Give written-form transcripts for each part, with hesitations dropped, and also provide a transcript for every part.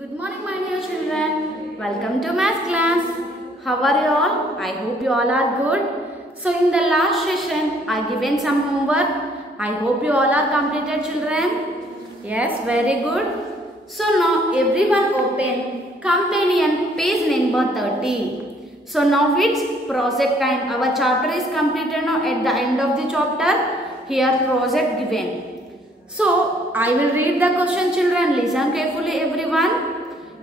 Good morning, my dear children. Welcome to math class. How are you all? I hope you all are good. So in the last session, I given some homework. I hope you all are completed, children. Yes, very good. So now everyone open companion page number 30. So now it's project time. Our chapter is completed now. At the end of the chapter, here project given. So I will read the question, children. Listen carefully, everyone.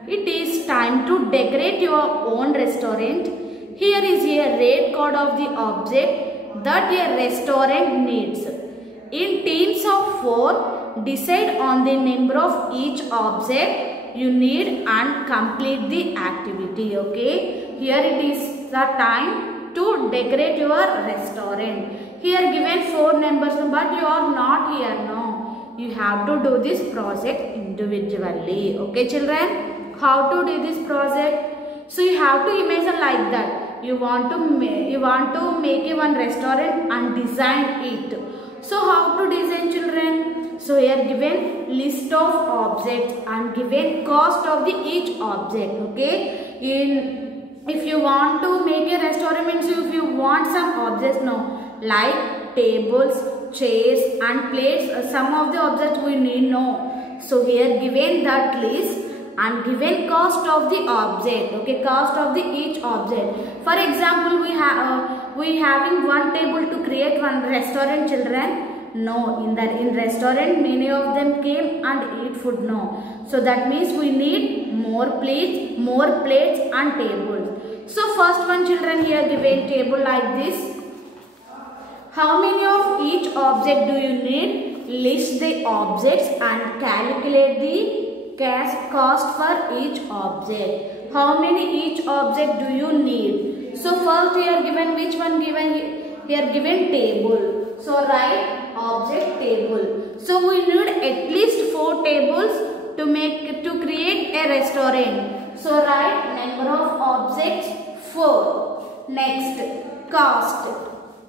It is time to decorate your own restaurant. Here is a red code of the object that a restaurant needs. In teams of 4, decide on the number of each object you need and complete the activity. Okay. Here it is the time to decorate your restaurant. Here given 4 numbers, but you are not here now. You have to do this project individually. Okay, children? How to do this project? So you have to imagine like that. You want to make a one restaurant and design it. So how to design, children? So here given list of objects and given cost of the each object. Okay. If you want to make a restaurant, means if you want some objects now, like tables, chairs and plates, some of the objects we need now. So here given that list and given cost of the object. Okay, cost of the each object. For example, we having one table to create one restaurant, children. No, in restaurant many of them came and eat food. No, so that means we need more plates and tables. So first one, children, here given table like this. How many of each object do you need? List the objects and calculate the cost for each object. How many each object do you need? So first here given which one given? Here given table. So write object table. So we need at least 4 tables to create a restaurant. So write number of objects 4. Next, cost.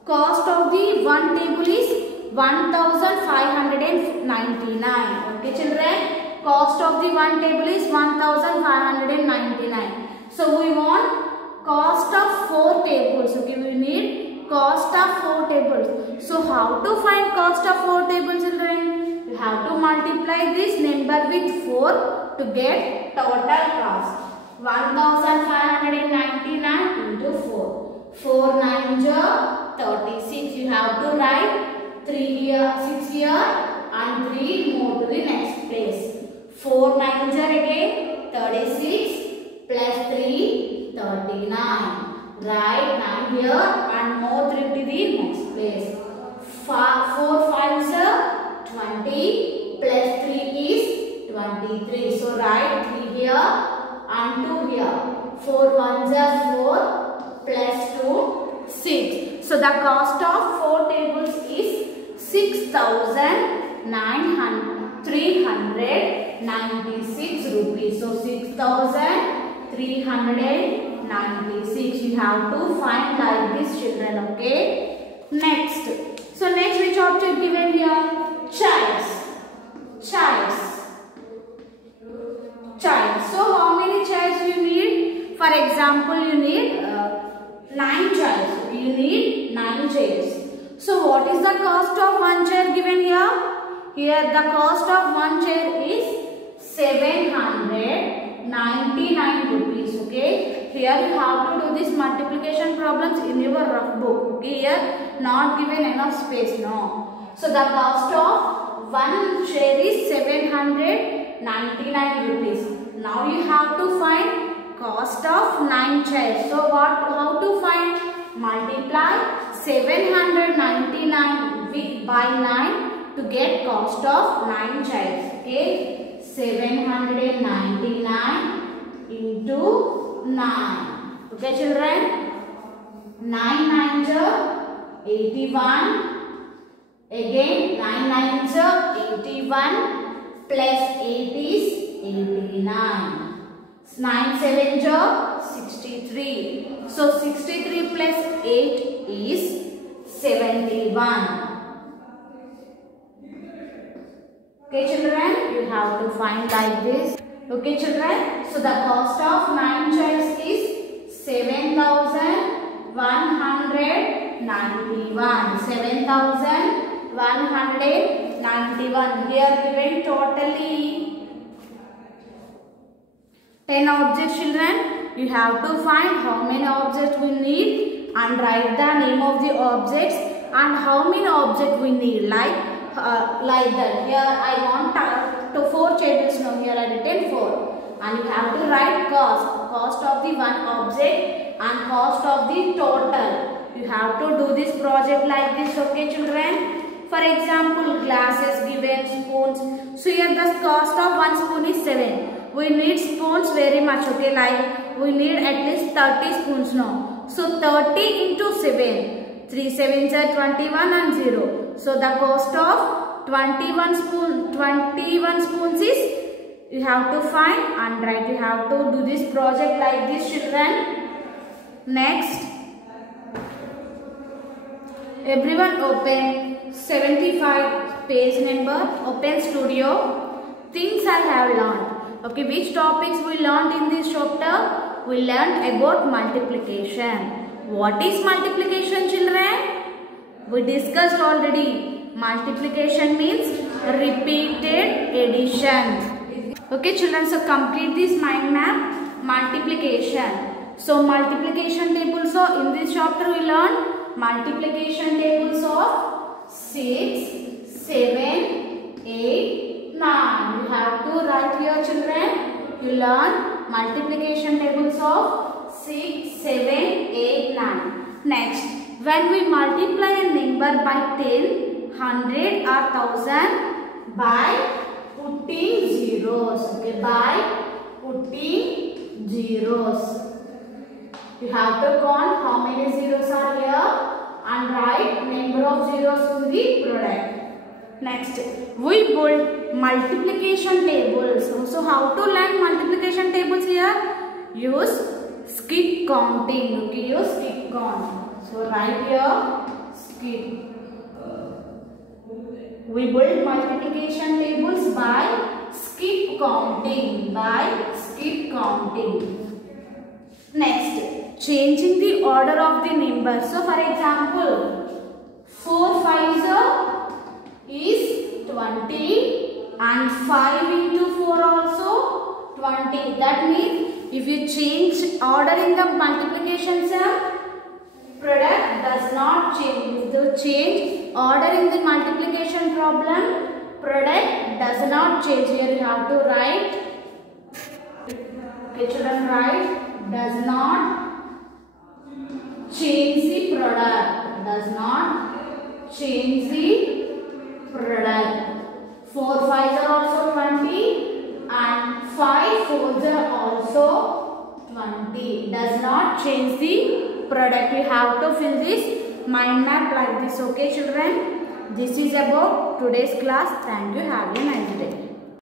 Cost of the one table is 1599. Okay, children. Cost of the one table is 1599. So we want cost of 4 tables. Okay, we need cost of 4 tables. So how to find cost of 4 tables, children? You have to multiply this number with 4 to get total cost. 1599 into 4. 4 9 36. You have to write 3 here, 6 here and 3 more to the next place. 4 9 again 36 plus 3 39. Write 9 here and more 3 to the next place. 4 5 20 plus 3 is 23. So write 3 here and 2 here. 4 1 4 plus 2 6. So the cost of 4 tables is 6,396 rupees. So 6,396. You have to find like this, children. Okay. Next. So next which object given here? Chairs. Chairs. Chairs. So how many chairs you need? For example, you need 9 chairs. You need 9 chairs. So what is the cost of one chair given here? Here the cost of one chair is 799 rupees. Okay. Here you have to do this multiplication problems in your rough book. Okay. Here not given enough space. No. So the cost of one chair is 799 rupees. Now you have to find cost of 9 chairs. So how to find? Multiply 799 by 9 to get cost of 9 chairs. Okay. 799 into 9. Okay, children. 9 9 81. Again 9 9 81 plus 8 is 89. 9 7 63. So 63 plus 8 is 71. Okay, children, you have to find like this. Okay children, so the cost of 9 chairs is 7,191. 7,191. Here given totally 10 objects children. You have to find how many objects we need and write the name of the objects and how many objects we need, like that. Here I want to 4 tables now. Here I written 4, and you have to write cost of the one object and cost of the total. You have to do this project like this. Okay children. For example, glasses given, spoons. So here the cost of 1 spoon is 7. We need spoons very much. Okay, like we need at least 30 spoons now. So 30 into 7. 3 7s are 21 and 0. So the cost of 21 spoons is, you have to find and write. You have to do this project like this children. Next, everyone open 75 page number. Open Studio. Things I have learned. Okay, which topics we learned in this chapter? We learned about multiplication. What is multiplication children? We discussed already. Multiplication means repeated addition. Okay children, so complete this mind map. Multiplication. So multiplication tables. So in this chapter we learned multiplication tables of 6, 7, 8, 9. You have to write here children. You learn multiplication tables of 6, 7, 8, 9. Next, when we multiply a number by 10, 100 or 1000 by putting zeros. Okay, by putting zeros. You have to count how many zeros are here and write number of zeros to the product. Next, we build multiplication tables. So how to learn multiplication tables here? Use skip counting. Okay, use skip count. So write here skip. We build multiplication tables by skip counting. By skip counting. Next, changing the order of the numbers. So for example, 4 5s is 20 and 5 into 4 also 20. That means if you change order in the multiplication sum, product does not change. If you change order in the multiplication problem, product does not change. Here you have to write. Okay children, write does not change the product. Does not change the product. 4 5s are also 20 and 5 4s are also 20. Does not change the product. You have to fill this mind map like this. Okay children, this is about today's class. Thank you. Have a nice day.